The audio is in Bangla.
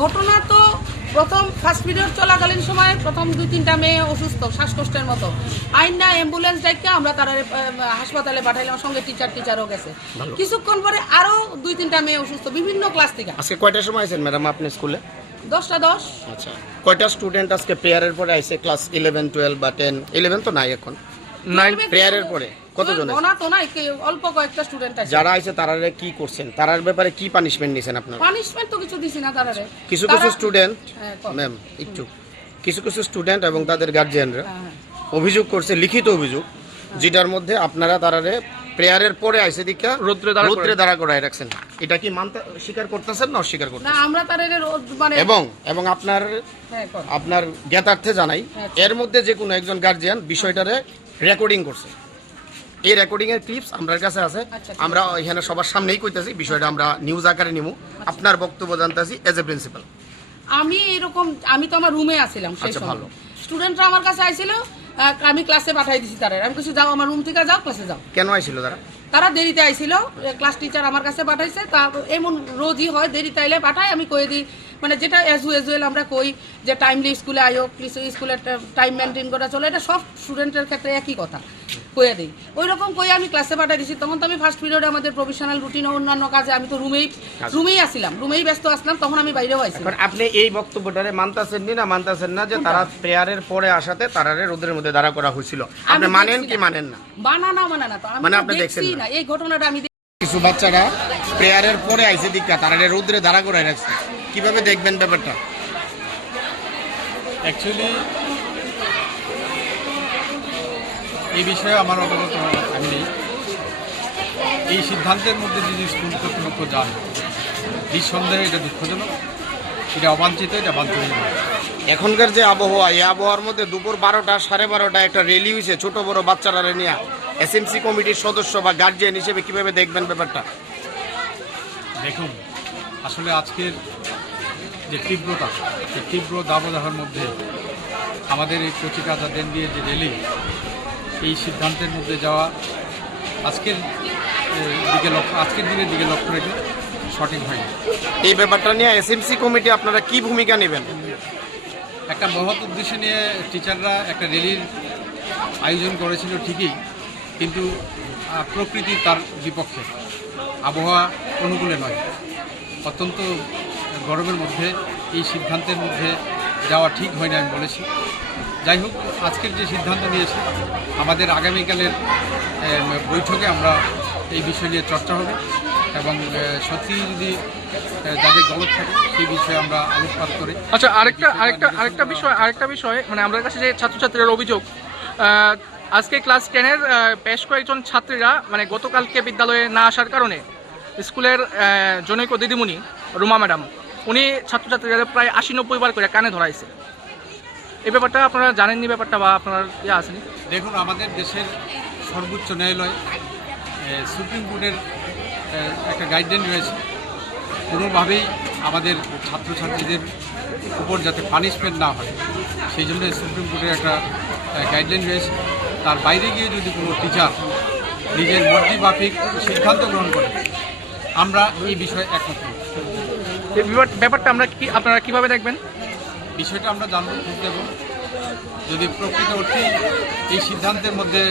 ঘটনা তো প্রথম ফার্স্ট পিরিয়ড চলাকালীন সময় প্রথম দুই তিনটা মেয়ে অসুস্থ শ্বাসকষ্টের মতো। আইন না অ্যাম্বুলেন্স ডাইকে আমরা তারা হাসপাতালে পাঠাইলাম সঙ্গে টিচার টিচারও গেছে। কিছুক্ষণ পরে আরও দুই তিনটা মেয়ে অসুস্থ বিভিন্ন ক্লাস থেকে। আজকে কয়টার সময় আছেন ম্যাডাম আপনি স্কুলে দশটা দশ। আচ্ছা কয়টা স্টুডেন্ট আজকে প্রেয়ারের পরে আইছে? ক্লাস ইলেভেন টুয়েলভ বা টেন ইলেভেন তো নাই এখন। নাইন প্রেয়ারের পরে কতজন আছে? ওনা তো নাই অল্প কয়েকটা স্টুডেন্ট আছে। যারা আইছে তারা কি করছেন? তারার ব্যাপারে কি পানিশমেন্ট নিছেন আপনারা? পানিশমেন্ট তো কিছু দিছি না তারারে। কিছু কিছু স্টুডেন্ট হ্যাঁ, ম্যাম একটু। কিছু কিছু স্টুডেন্ট এবং তাদের গার্জিয়ানরা হ্যাঁ, হ্যাঁ। অভিযোগ করছে লিখিত অভিযোগ যেটার মধ্যে আপনারা তারারে প্রেয়ারের পরে আইসে দীক্ষা রৌদ্রে দাঁড়া রৌদ্রে দাঁড়া করায় রাখছেন। এটা কি মানতে স্বীকার করতেছেন না অস্বীকার করতেছেন? না আমরা তারারে রোজ মানে এবং এবং আপনার হ্যাঁ, আপনার জ্ঞাতার্থে জানাই হ্যাঁ। এর মধ্যে যে কোনো একজন গার্জিয়ান বিষয়টারে রেকর্ডিং করছে। এই রেকর্ডিং এর ক্লিপস আমার কাছে আছে। আচ্ছা, আমরা এখানে সবার সামনেই কইতাছি বিষয়টা আমরা নিউজ আকারে নিমু। আপনার বক্তব্য জানতাছি এজ এ প্রিন্সিপাল আমি এরকম আমি তো আমার রুমে আছিলাম সেই আচ্ছা, সময়। ভালো। স্টুডেন্টরা আমার কাছে আইছিল আমি ক্লাসে পাঠাই দিছি তারা। আমি কিছু যাও আমার রুম থেকে যাও ক্লাসে যাও। কেন আইছিল তারা? তারা দেরিতে আইছিল। ক্লাস টিচার আমার কাছে পাঠাইছে। তা এমন রোজই হয় দেরিতে আইলে পাঠাই আমি কয়ে দিই মানে যেটা এজ ইউজুয়াল আমরা কই যে টাইমলি স্কুলে আয়ো স্কুলে টাইম মেনটেন করা চলো। এটা সব স্টুডেন্টের ক্ষেত্রে একই কথা। কয়ে দিই। ওই রকম কয়ে আমি ক্লাসে পাঠাই দিছি। তখন তো আমি ফার্স্ট পিরিয়ডে আমাদের প্রফেশনাল রুটিন ও অন্যান্য কাজে আমি তো রুমেই রুমেই আসছিলাম রুমেই ব্যস্ত আসলাম তখন আমি বাইরেও আইছিলাম এখন আপনি এই বক্তব্যটারে মানতাছেন নি না মানতাছেন না যে তারা প্রেয়ারের পরে আসাতে তারারে রোদের মধ্যে দাঁড়া করা হয়েছিল? আপনি মানেন কি মানেন না। বানা না? বানা না তো আমি মানে আপনি দেখছেন না? এই ঘটনাটা আমি দেখছি। কিছু বাচ্চারা প্রেয়ারের পরে আইসে দীক্ষা তারারে রোদ্রে দাঁড়া করে রাখছে। কীভাবে দেখবেন ব্যাপারটা? অ্যাকচুয়ালি এই বিষয়ে আমার অবগত আমি নেই। এই সিদ্ধান্তের মধ্যে যদি স্কুল কর্তৃপক্ষ যান নিঃসন্দেহে এটা দুঃখজনক এটা অবাঞ্ছিত এটা বাঞ্ছনীয় এখনকার যে আবহাওয়া এই আবহাওয়ার মধ্যে দুপুর বারোটা সাড়ে বারোটা একটা র্যালি হয়েছে ছোট বড় বাচ্চারা নিয়ে। এসএমসি কমিটির সদস্য বা গার্জিয়ান হিসেবে কীভাবে দেখবেন ব্যাপারটা? দেখুন আসলে আজকের যে তীব্রতা সেই তীব্র দাবদাহের মধ্যে আমাদের এই কচিকাচাদের দিয়ে যে রেলি এই সিদ্ধান্তের মধ্যে যাওয়া আজকের দিকে লক্ষ্য আজকের দিনের দিকে লক্ষ্য রেখে সঠিক হয়নি। এই ব্যাপারটা নিয়ে এসএমসি কমিটি আপনারা কি ভূমিকা নেবেন? একটা মহৎ উদ্দেশ্য নিয়ে টিচাররা একটা র্যালির আয়োজন করেছিল ঠিকই কিন্তু প্রকৃতি তার বিপক্ষে। আবহাওয়া অনুকূলে নয়। অত্যন্ত গরমের মধ্যে এই সিদ্ধান্তের মধ্যে যাওয়া ঠিক হয় না আমি বলেছি। যাই হোক আজকের যে সিদ্ধান্ত নিয়েছে আমাদের আগামীকালের বৈঠকে আমরা এই বিষয় নিয়ে চর্চা হবে এবং সত্যি যদি যাদের গলত থাকে সেই বিষয়ে আমরা আলোকপাত করে আচ্ছা আরেকটা আরেকটা আরেকটা বিষয় আরেকটা বিষয় মানে আমাদের কাছে যে ছাত্রছাত্রীর অভিযোগ আজকে ক্লাস টেনের বেশ কয়েকজন ছাত্রীরা মানে গতকালকে বিদ্যালয়ে না আসার কারণে স্কুলের জনৈক দিদিমণি রুমা ম্যাডাম উনি ছাত্রছাত্রীদের প্রায় আশি নব্বই বার করে কানে ধরাইছে। এই ব্যাপারটা আপনারা জানেননি ব্যাপারটা বা আপনার ইয়ে আসেনি দেখুন, আমাদের দেশের সর্বোচ্চ ন্যায়ালয় সুপ্রিম কোর্টের একটা গাইডলাইন রয়েছে। কোনোভাবেই আমাদের ছাত্রছাত্রীদের উপর যাতে পানিশমেন্ট না হয়, সেই জন্য সুপ্রিম কোর্টের একটা গাইডলাইন রয়েছে। তার বাইরে গিয়ে যদি কোনো টিচার নিজের মর্জি মাফিক সিদ্ধান্ত গ্রহণ করে, আমরা এই বিষয়ে একমত ব্যাপারটা আমরা কি আপনারা কীভাবে দেখবেন? বিষয়টা আমরা জানব যদি প্রকৃত অর্থে এই সিদ্ধান্তের মধ্যে